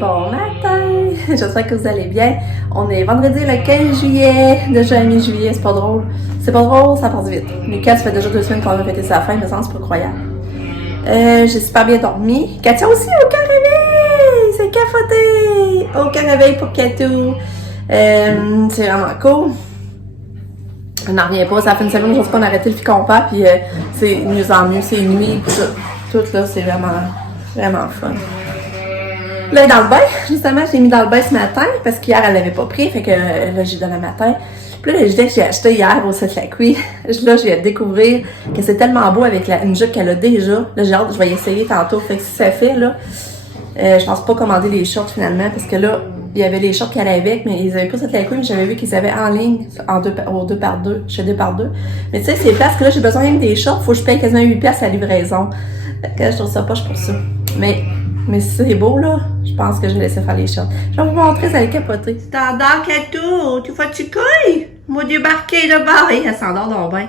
Bon matin! J'espère que vous allez bien. On est vendredi le 15 juillet, déjà mi-juillet, c'est pas drôle. C'est pas drôle, ça passe vite. Lucas, ça fait déjà 2 semaines qu'on a fêté sa fin, mais ça, c'est pas croyable. J'ai super bien dormi. Katia aussi, aucun réveil! C'est capoté! Aucun réveil pour Katou. C'est vraiment cool. On n'en revient pas, ça fait une semaine, je sais pas, on a arrêté le ficompa, puis c'est mieux en mieux, c'est nuit, pis tout là, c'est vraiment fun. Là, dans le bain, justement, je l'ai mis dans le bain ce matin, parce qu'hier, elle l'avait pas pris, fait que là, j'ai donné le matin. Puis là, le gilet que j'ai acheté hier au Set Lacui, là, je viens de découvrir que c'est tellement beau avec une jupe qu'elle a déjà. Là, j'ai hâte, je vais y essayer tantôt, fait que si ça fait, là, je pense pas commander les shorts finalement, parce que là, il y avait les shorts qu'elle avait avec, mais ils avaient pas Set Lacui, mais j'avais vu qu'ils avaient en ligne, au 2x2, chez 2x2. Mais tu sais, c'est place que là, j'ai besoin même des shorts, faut que je paye quasiment 8$ à la livraison. Fait que je trouve ça poche pour ça. Mais si c'est beau, là, je pense que je vais laisser faire les shorts. Je vais vous montrer, ça va capoter. Tu t'endors, Katou? Tu fais-tu couilles? Moi, débarquer de bord. Elle s'endort dans le bain.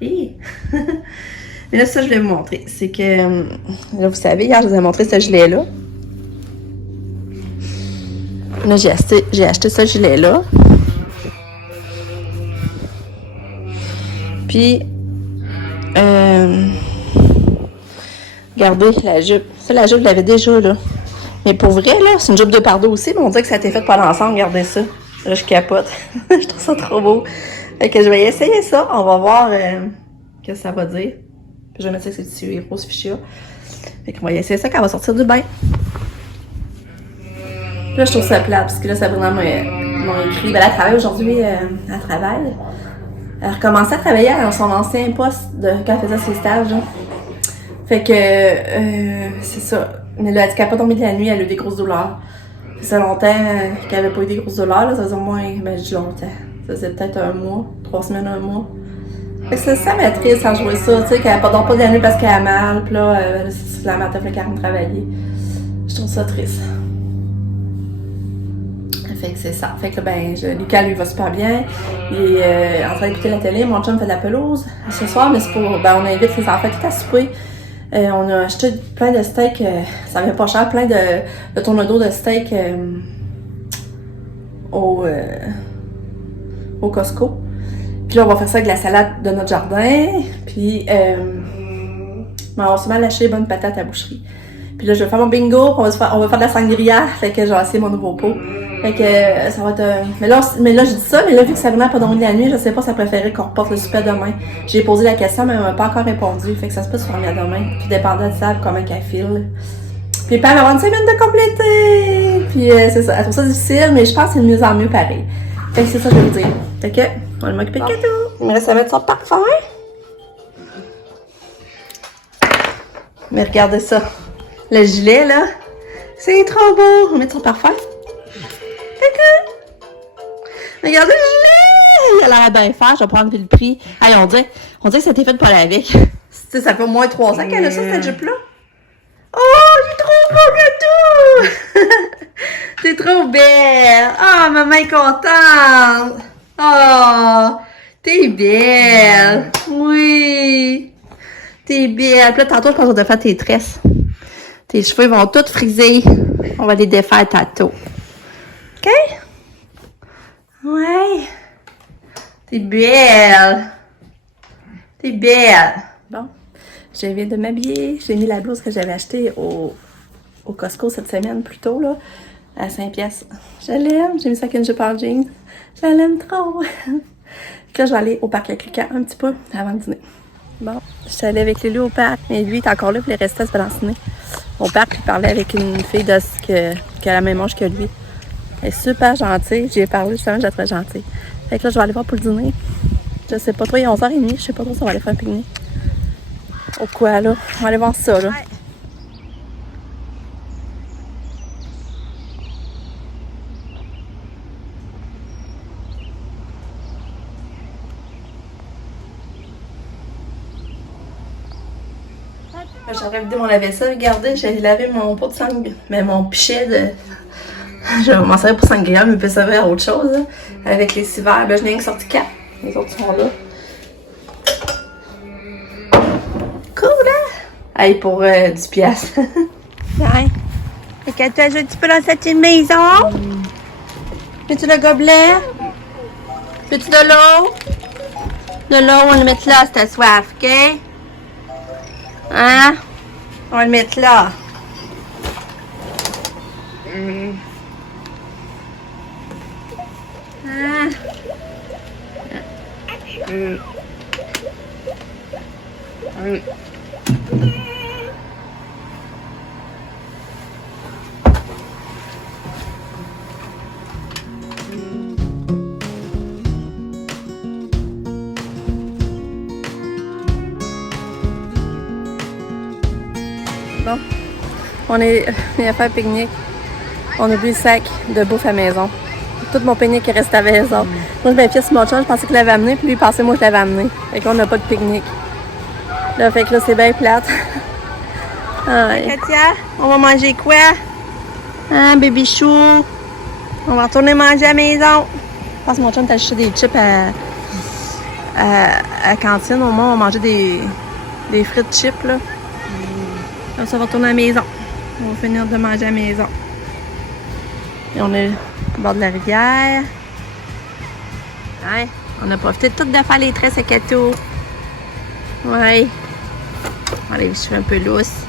Mais là, ça, je vais vous montrer. C'est que, là, vous savez, hier, je vous ai montré ce gilet-là. Là, j'ai acheté ce gilet-là. Puis, regardez la jupe. Ça, la jupe, je l'avais déjà, là. Mais pour vrai, là, c'est une jupe 2x2 aussi, mais on dirait que ça a été fait pas l'ensemble. Regardez ça. Là, je capote. Je trouve ça trop beau. Fait que je vais essayer ça. On va voir ce que ça va dire. Puis je vais mettre ça avec ces petits roses fichia. Fait qu'on va essayer ça quand on va sortir du bain. Là, je trouve ça plate, parce que là, Sabrina m'a écrit. Ben, elle travaille aujourd'hui, elle travaille. Elle a recommencé à travailler à son ancien poste quand elle faisait ses stages. Hein. Fait que, c'est ça. Mais là, elle n'a pas dormi de la nuit, elle a eu des grosses douleurs. Ça fait longtemps qu'elle n'avait pas eu des grosses douleurs, là. Ça faisait au moins, ben, je dis longtemps. Ça faisait peut-être 1 mois, 3 semaines, 1 mois. Fait que ça m'attriste à jouer ça, tu sais, qu'elle ne dort pas de la nuit parce qu'elle a mal, pis là, c'est la matin, fait qu'elle rentre travailler. Je trouve ça triste. Fait que c'est ça. Fait que ben, Lucas, lui, va super bien. Il est en train d'écouter la télé. Mon chum fait de la pelouse ce soir, mais c'est pour, ben, on invite les enfants tout à souper. On a acheté plein de steaks, ça avait pas cher, plein de tournedos de steak au Costco. Puis là, on va faire ça avec la salade de notre jardin. Puis, on va sûrement lâcher les bonnes patates à la boucherie. Puis là, je vais faire mon bingo, on va faire de la sangria, fait que j'ai essayé mon nouveau pot. Fait que ça va être... Mais là, je dis ça, mais là, vu que Sabrina n'a pas dormi la nuit, je sais pas si elle préférait qu'on reporte le souper demain. J'ai posé la question, mais elle m'a pas encore répondu. Fait que ça se peut se faire demain. Puis dépendant de ça, comment qu'elle file. Puis Pam va avoir une semaine de compléter. Puis c'est ça, elle trouve ça difficile, mais je pense que c'est de mieux en mieux pareil. Fait que c'est ça que je vais vous dire. Fait que, on va m'occuper de cadeau. Il me reste à mettre son parfum. Mais regardez ça. Le gilet, là. C'est trop beau. On va mettre son parfum. Regardez le gilet! Il a l'air bien faire, je vais prendre le prix. Hey, on dirait que ça a été fait pour aller avec. Ça fait au moins 3 ans qu'elle a ça, cette jupe-là. Oh, j'ai trop beau gâteau! T'es trop belle! Oh, maman est contente! Oh, t'es belle! Oui! T'es belle! Puis là, tantôt, je pense qu'on doit faire tes tresses. Tes cheveux vont tous friser. On va les défaire tantôt. OK? Ouais. T'es belle. T'es belle. Bon. Je viens de m'habiller. J'ai mis la blouse que j'avais achetée au Costco cette semaine plus tôt, là. À 5$. Je l'aime. J'ai mis ça avec une jupe en jeans. Je l'aime trop. Là, je vais aller au parc avec Lucas un petit peu avant le dîner. Bon. Je suis allée avec Lulu au parc. Mais lui, il est encore là pour les rester à se balancer. Au parc, il parlait avec une fille qui a la même âge que lui. Elle est super gentille. J'y ai parlé justement, je la trouve gentille. Fait que là, je vais aller voir pour le dîner. Je sais pas trop, il est 11h30. Je sais pas trop si on va aller faire un pique-nique. Au quoi, là? On va aller voir ça, là. Ouais. J'aurais vidé mon lave-vaisselle. Regardez, j'ai lavé mon pot de sang, mais mon pichet de... Je vais m'en servir pour sangria, mais je peux servir à autre chose. Là. Avec les 6 verres, ben, je n'ai que sorti 4. Les autres sont là. Cool, hein? Hey, pour 10$. Ouais. Et Katia, tu peux dans cette maison? Veux-tu le gobelet? Veux-tu de l'eau? De l'eau, on va le mettre là si t'as soif, ok? Hein? On va le mettre là. Hein? Bon, on est à faire pique-nique. On a bu le sac de bouffe à la maison. Tout mon pique-nique est resté à la maison. Moi, je m'ai fait sur mon chum, je pensais qu'il l'avait amené, puis lui, il pensait moi que je l'avais amené. Fait qu'on n'a pas de pique-nique. Là, fait que là, c'est bien plate. Katia, on va manger quoi? Hein, bébé chou? On va retourner manger à la maison. Je pense que mon chum t'a acheté des chips à la cantine. Au moins, on va manger des frites chips, là. Là, ça va retourner à la maison. On va finir de manger à la maison. Et on est au bord de la rivière. Ouais, on a profité de tout de faire les tresses à Kato. Ouais. On a les cheveux un peu lousses.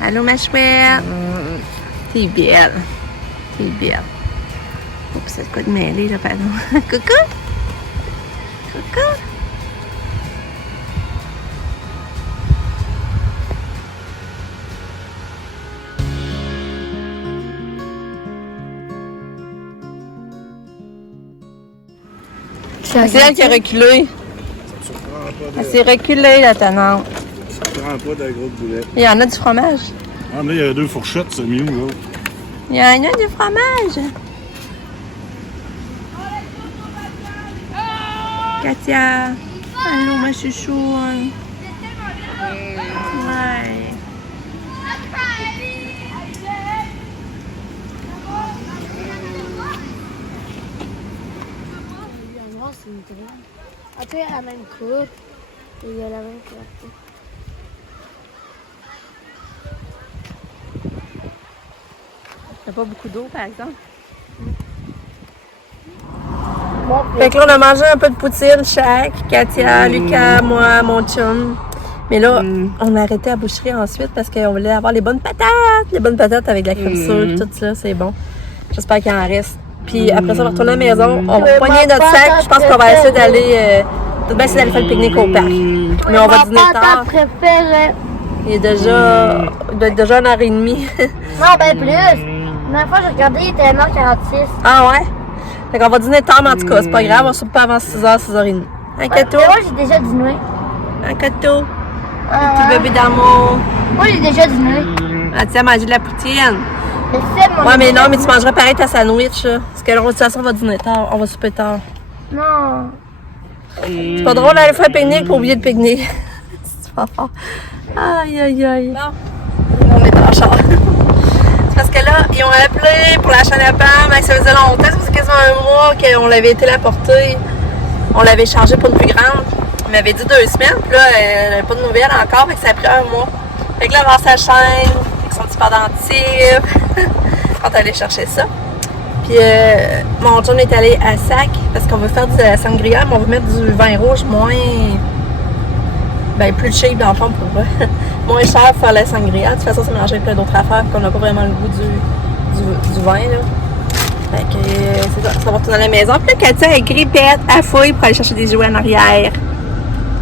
Allô, ma chouette? T'es belle. T'es belle. Oups, c'est quoi de mêler, là, pardon. Coucou? Coucou? C'est elle qui a reculé. Elle s'est reculée, la tannante. Ça prend pas de gros boulet. Il y en a du fromage. Ah, mais il y a 2 fourchettes, c'est mieux, là. Il y en a du fromage. Katia. Allô, ma chouchoune. Ouais. Ah, tu as la même coupe. Et il y a la même clarté. T'as pas beaucoup d'eau, par exemple? Bon, Fait que là, on a mangé un peu de poutine chaque. Katia, Lucas, moi, mon chum. Mais là, on a arrêté à la boucherie ensuite parce qu'on voulait avoir les bonnes patates. Les bonnes patates avec de la crème sûre, tout ça, c'est bon. J'espère qu'il en reste. Puis après ça, on va retourner à la maison. On va poigner notre sac. Je pense qu'on va essayer d'aller... peut-être bien essayer d'aller faire le pique-nique au parc. Mais on va dîner tard. préférée. Il est déjà... Il doit être déjà 1h30. Non, ben plus. La dernière fois, j'ai regardé, il était 1h46. Ah ouais? Fait qu'on va dîner tard, mais en tout cas, c'est pas grave. On ne sort pas avant 6h, 6h30. Un Kato? Mais moi, j'ai déjà dîné. Un Kato? Ah, Petit bébé d'amour. moi, j'ai déjà dîné. Ah, tiens, manger de la poutine. Mais c'est mon Ouais, mais non, mais tu mangeras pareil ta sandwich, là. Parce que là, de toute façon, on va dîner tard. On va souper tard. Non. C'est pas drôle d'aller faire un pique-nique pour oublier le pique-nique. C'est pas fort. Aïe, aïe, aïe. Bon. On est en char. C'est parce que là, ils ont appelé pour la chaîne à pomme. Ça faisait longtemps, ça faisait quasiment un mois qu'on l'avait été la porter. On l'avait chargé pour une plus grande. Il m'avait dit 2 semaines, puis là, elle n'avait pas de nouvelles encore, fait que ça a pris un mois. Fait que là, on va sa chaîne, avec son petit pendentif, quand elle allait chercher ça. Puis mon chum est allé à Sac, parce qu'on veut faire de la sangria, mais on veut mettre du vin rouge moins... Ben, plus cheap dans le fond pour moins cher pour faire la sangria. De toute façon, c'est mélangé avec plein d'autres affaires, puis qu'on n'a pas vraiment le goût du vin, là. Fait que c'est ça, ça va retourner à la maison. Puis là, Katia, elle grippette, elle fouille pour aller chercher des jouets en arrière.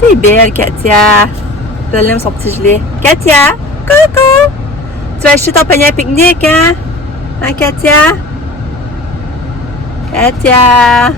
T'es belle, Katia. Elle aime son petit gilet. Katia, coucou! Tu vas acheter ton panier à pique-nique, hein? Hein, Katia? Katia!